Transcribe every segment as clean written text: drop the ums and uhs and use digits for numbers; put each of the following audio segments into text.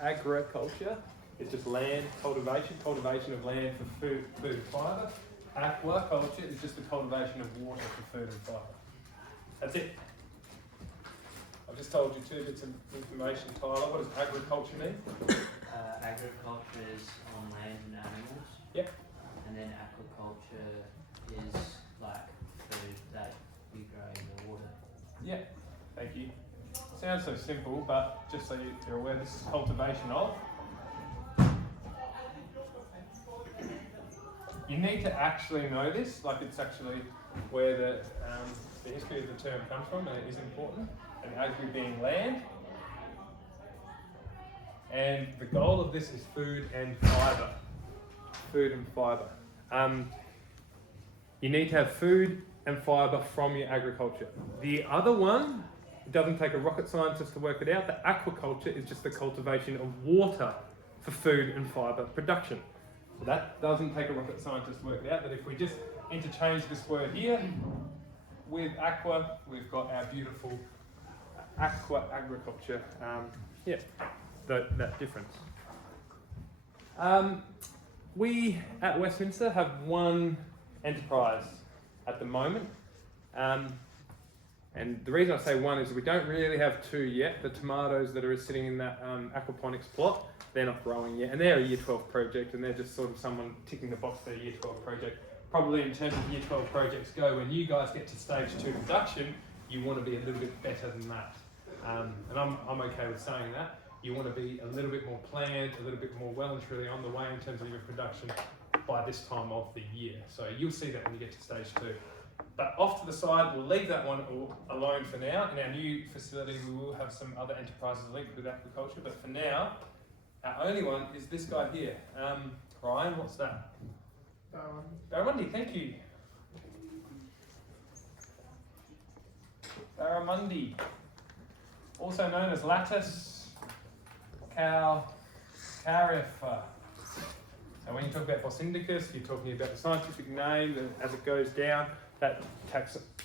Agriculture is just land cultivation of land for food and fibre. Aquaculture is just the cultivation of water for food and fibre. That's it. I've just told you 2 bits of information, Tyler. What does agriculture mean? Agriculture is on land and animals. Yep. And then aquaculture is like food that we grow in the water. Yeah, thank you. Sounds so simple, but just so you're aware, this is cultivation of. You need to actually know this, like it's actually where the history of the term comes from, and it is important. And agri being land. And the goal of this is food and fibre. Food and fibre. You need to have food and fibre from your agriculture. The other one, it doesn't take a rocket scientist to work it out. The aquaculture is just the cultivation of water for food and fibre production. So that doesn't take a rocket scientist to work it out, but if we just interchange this word here with aqua, we've got our beautiful aqua agriculture. That difference. We at Westminster have one enterprise at the moment. And the reason I say one is we don't really have 2 yet. The tomatoes that are sitting in that aquaponics plot, they're not growing yet. And they're a Year 12 project, and they're just sort of someone ticking the box for a Year 12 project. Probably in terms of Year 12 projects go, when you guys get to stage 2 production, you want to be a little bit better than that. And I'm okay with saying that. You want to be a little bit more planned, a little bit more well and truly on the way in terms of your production by this time of the year. So you'll see that when you get to stage 2. But off to the side, we'll leave that one alone for now. In our new facility, we will have some other enterprises linked with aquaculture, but for now, our only one is this guy here. Ryan, what's that? Barramundi, thank you. Barramundi, also known as Lattice carifer. So when you talk about Bosindicus, you're talking about the scientific name as it goes down, that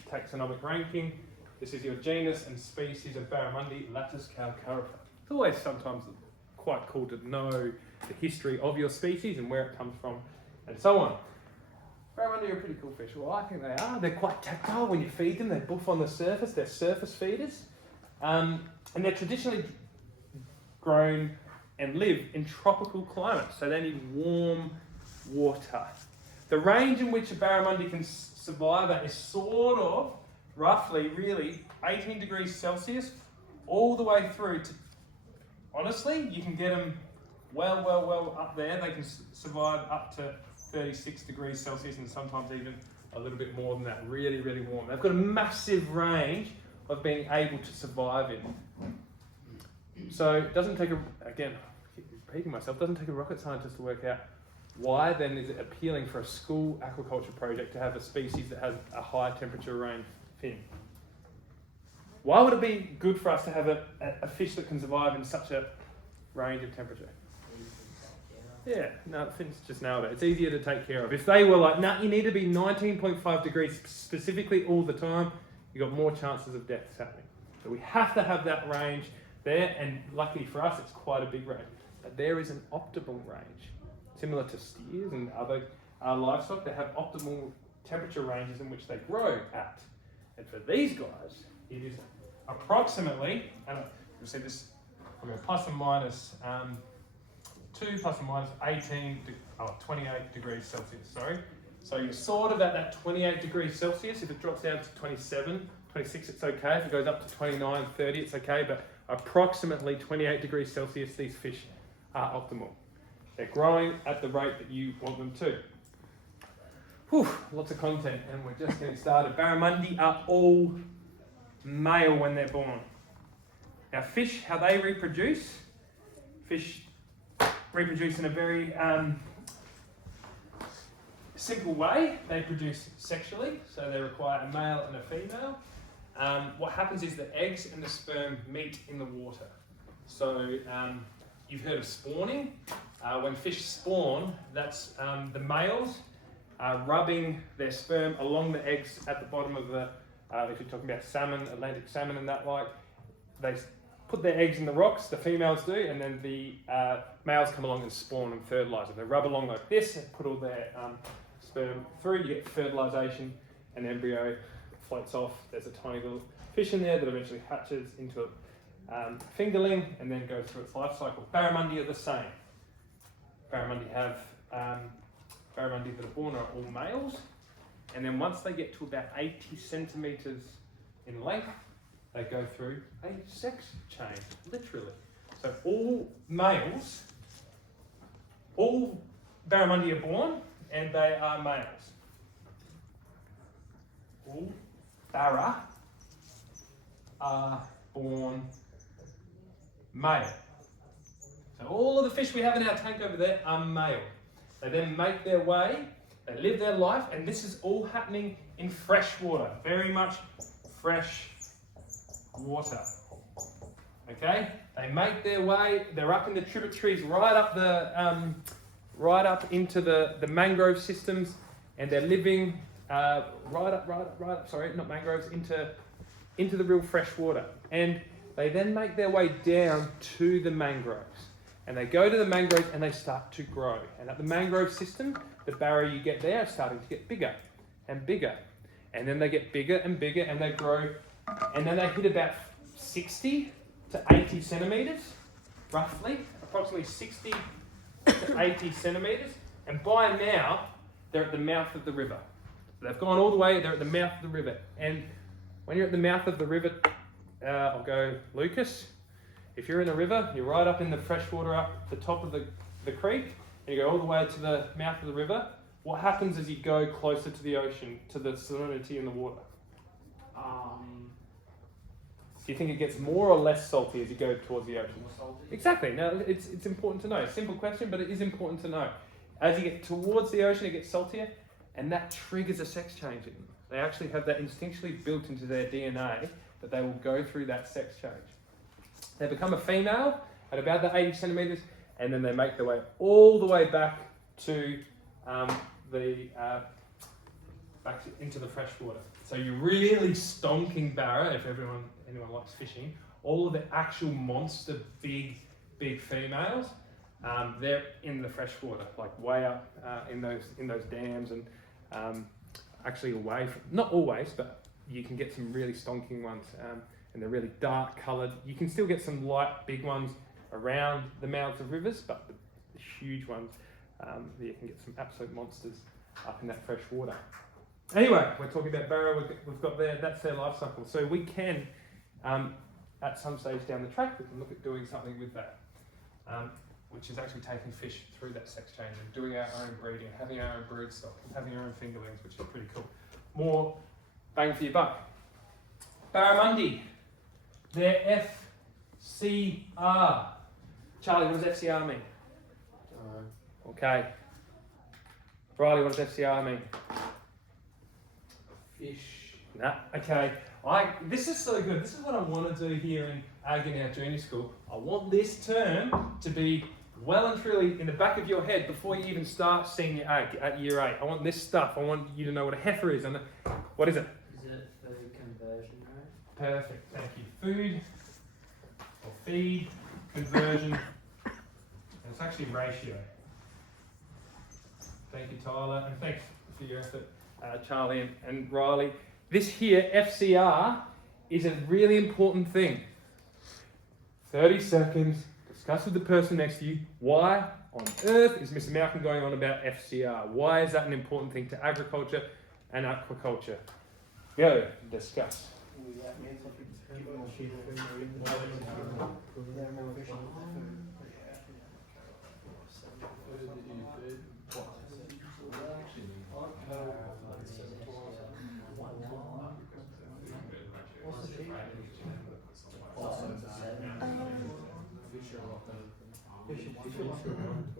taxonomic ranking. This is your genus and species of Barramundi, Lattice carifer. It's always sometimes quite cool to know the history of your species and where it comes from and so on. Barramundi are a pretty cool fish. Well, I think they are. They're quite tactile when you feed them. They buff on the surface. They're surface feeders. And they're traditionally grown and live in tropical climates, so they need warm water. The range in which a barramundi can survive at is sort of, roughly, really, 18 degrees Celsius all the way through to, honestly, you can get them well up there. They can survive up to 36 degrees Celsius and sometimes even a little bit more than that, really, really warm. They've got a massive range of being able to survive in. So it doesn't take again, I keep repeating myself, it doesn't take a rocket scientist to work out why then is it appealing for a school aquaculture project to have a species that has a high temperature range fin. Why would it be good for us to have a fish that can survive in such a range of temperature? Yeah, no, Finn's just nailed it. It's easier to take care of. If they were like, nah, you need to be 19.5 degrees specifically all the time, you've got more chances of deaths happening. So we have to have that range there, and luckily for us, it's quite a big range. But there is an optimal range. Similar to steers and other livestock, they have optimal temperature ranges in which they grow at. And for these guys, it is approximately, and you'll see this, I'm going to plus or minus 2 plus or minus 28 degrees Celsius, sorry. So you're sort of at that 28 degrees Celsius. If it drops down to 27, 26, it's okay. If it goes up to 29, 30, it's okay. But approximately 28 degrees Celsius, these fish are optimal. They're growing at the rate that you want them to. Whew, lots of content, and we're just getting started. Barramundi are all male when they're born. Now fish, how they reproduce. Fish reproduce in a very simple way. They produce sexually, so they require a male and a female. What happens is the eggs and the sperm meet in the water. So you've heard of spawning. When fish spawn, that's the males rubbing their sperm along the eggs at the bottom of the If you're talking about salmon, Atlantic salmon and that like, they put their eggs in the rocks, the females do, and then the males come along and spawn and fertilise it. They rub along like this and put all their sperm through, you get fertilisation, an embryo floats off, there's a tiny little fish in there that eventually hatches into a fingerling and then goes through its life cycle. Barramundi are the same. Barramundi that are born are all males, and then once they get to about 80 centimetres in length, they go through a sex change, literally. So all males, all barramundi are born and they are males. All barra are born male. So all of the fish we have in our tank over there are male. They then make their way, they live their life, and this is all happening in fresh water, very much fresh water. Okay, they make their way. They're up in the tributaries, right up into the mangrove systems, and they're living right up. Sorry, not mangroves, into the real fresh water. And they then make their way down to the mangroves, and they go to the mangroves and they start to grow. And at the mangrove system, the barra you get there are starting to get bigger and bigger, and then they get bigger and bigger, and they grow. And then they hit about 60 to 80 centimetres, roughly, approximately 60 to 80 centimetres. And by now, they're at the mouth of the river. They've gone all the way, they're at the mouth of the river. And when you're at the mouth of the river, I'll go, Lucas, if you're in a river, you're right up in the fresh water up the top of the creek, and you go all the way to the mouth of the river. What happens as you go closer to the ocean, to the salinity in the water? Do you think it gets more or less salty as you go towards the ocean? More salty? Exactly. Now, it's important to know. Simple question, but it is important to know. As you get towards the ocean, it gets saltier, and that triggers a sex change in them. They actually have that instinctually built into their DNA that they will go through that sex change. They become a female at about the 80 centimetres, and then they make their way all the way back to back into the fresh water. So you're really stonking barra, if anyone likes fishing, all of the actual monster big females, they're in the fresh water, like way up in those dams, and actually away from, not always, but you can get some really stonking ones, and they're really dark coloured. You can still get some light big ones around the mouths of rivers, but the huge ones, you can get some absolute monsters up in that fresh water. Anyway, we're talking about barra, we've got that's their life cycle. So we can, at some stage down the track, we can look at doing something with that, which is actually taking fish through that sex change and doing our own breeding, having our own brood stock, having our own fingerlings, which is pretty cool. More bang for your buck. Barramundi, they're FCR. Charlie, what does FCR mean? Okay. Riley, what does FCR mean? Fish. Nah, okay. This is so good. This is what I want to do here in Ag in our junior school. I want this term to be well and truly in the back of your head before you even start senior Ag at year 8. I want this stuff. I want you to know what a heifer is. And what is it? Is it food conversion rate? Perfect. Thank you. Food or feed conversion. And it's actually ratio. Thank you, Tyler, and thanks for your effort, Charlie and Riley. This here, FCR, is a really important thing. 30 seconds, discuss with the person next to you, why on earth is Mr. Malcolm going on about FCR? Why is that an important thing to agriculture and aquaculture? Go, discuss.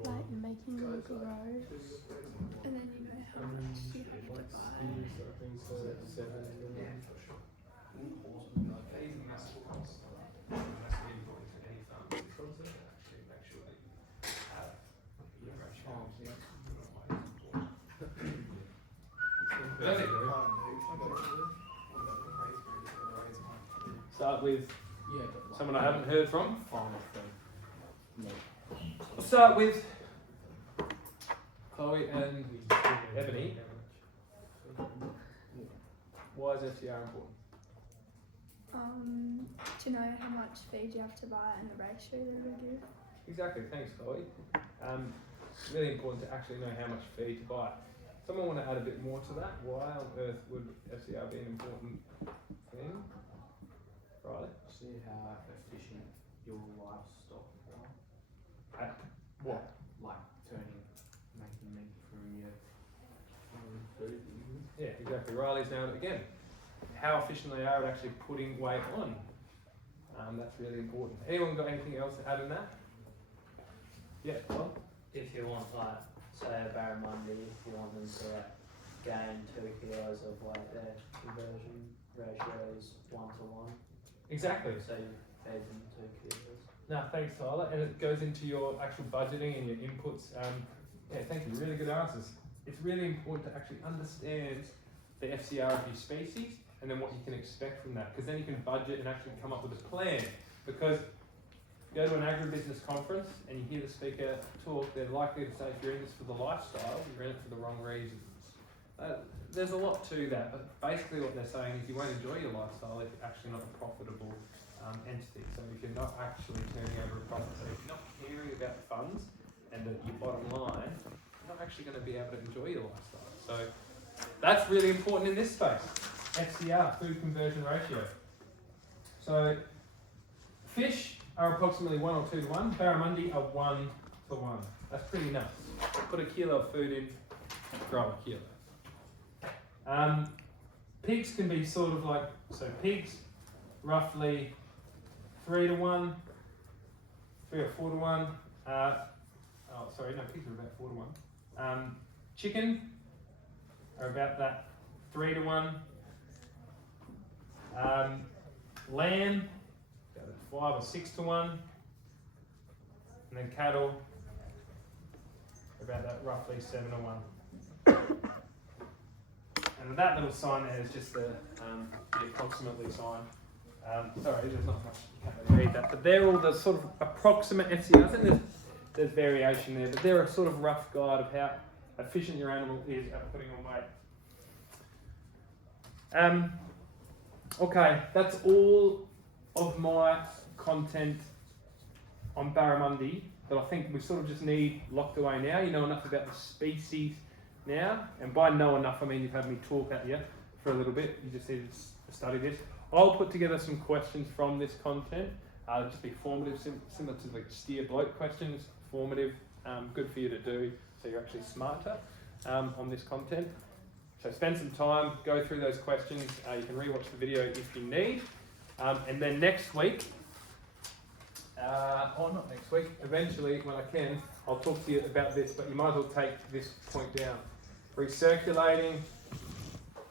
Like making them grow, and then you know how much you have to buy. Start with Yeah, but like, someone I haven't heard from. final thing. Me. I'll start with Chloe and Ebony. Why is FCR important? To know how much feed you have to buy and the ratio they will give. Exactly, thanks Chloe. Really important to actually know how much feed to buy. Someone want to add a bit more to that? Why on earth would FCR be an important thing? Riley? See how efficient your livestock are. At what? Like making meat from your food. Yeah, exactly. Riley's nailed it again. How efficient they are at actually putting weight on. That's really important. Anyone got anything else to add in that? Yeah, well, If you want, like, say a barramundi, if you want them to like, gain 2 kilos of weight, their conversion ratio is 1 to 1. exactly. So you feed them 2 kilos. No, thanks Tyler. And it goes into your actual budgeting and your inputs. Yeah, thank you. Really good answers. It's really important to actually understand the FCR of your species and then what you can expect from that, because then you can budget and actually come up with a plan. Because go to an agribusiness conference and you hear the speaker talk, they're likely to say if you're in this for the lifestyle, you're in it for the wrong reasons. There's a lot to that, but basically what they're saying is you won't enjoy your lifestyle if you're actually not a profitable entity. So if you're not actually turning over a profit, so if you're not caring about the funds and your bottom line, you're not actually going to be able to enjoy your lifestyle. So that's really important in this space. FCR, food conversion ratio. So fish are approximately 1 or 2 to 1. Barramundi are 1 to 1. That's pretty nuts. Put a kilo of food in, grow a kilo. Pigs can be sort of like, so pigs roughly 3 to 1, 3 or 4 to 1. Pigs are about 4 to 1. Chicken are about that 3 to 1. Lamb, about 5 or 6 to 1. And then cattle, about that roughly 7 to 1. And that little sign there is just the approximately sign. Sorry, there's not much, you can't really read that. But they're all the sort of approximate FCRs. I think there's variation there, but they're a sort of rough guide of how efficient your animal is at putting on weight. Okay, that's all of my content on barramundi, but I think we sort of just need locked away now. You know enough about the species now, and by know enough I mean you've had me talk at you for a little bit. You just need to study this. I'll put together some questions from this content. Just be formative, similar to the steer bloke questions. Formative, good for you to do, so you're actually smarter on this content. So spend some time, go through those questions. You can rewatch the video if you need. And then next week, or not next week, eventually when I can, I'll talk to you about this, but you might as well take this point down. Recirculating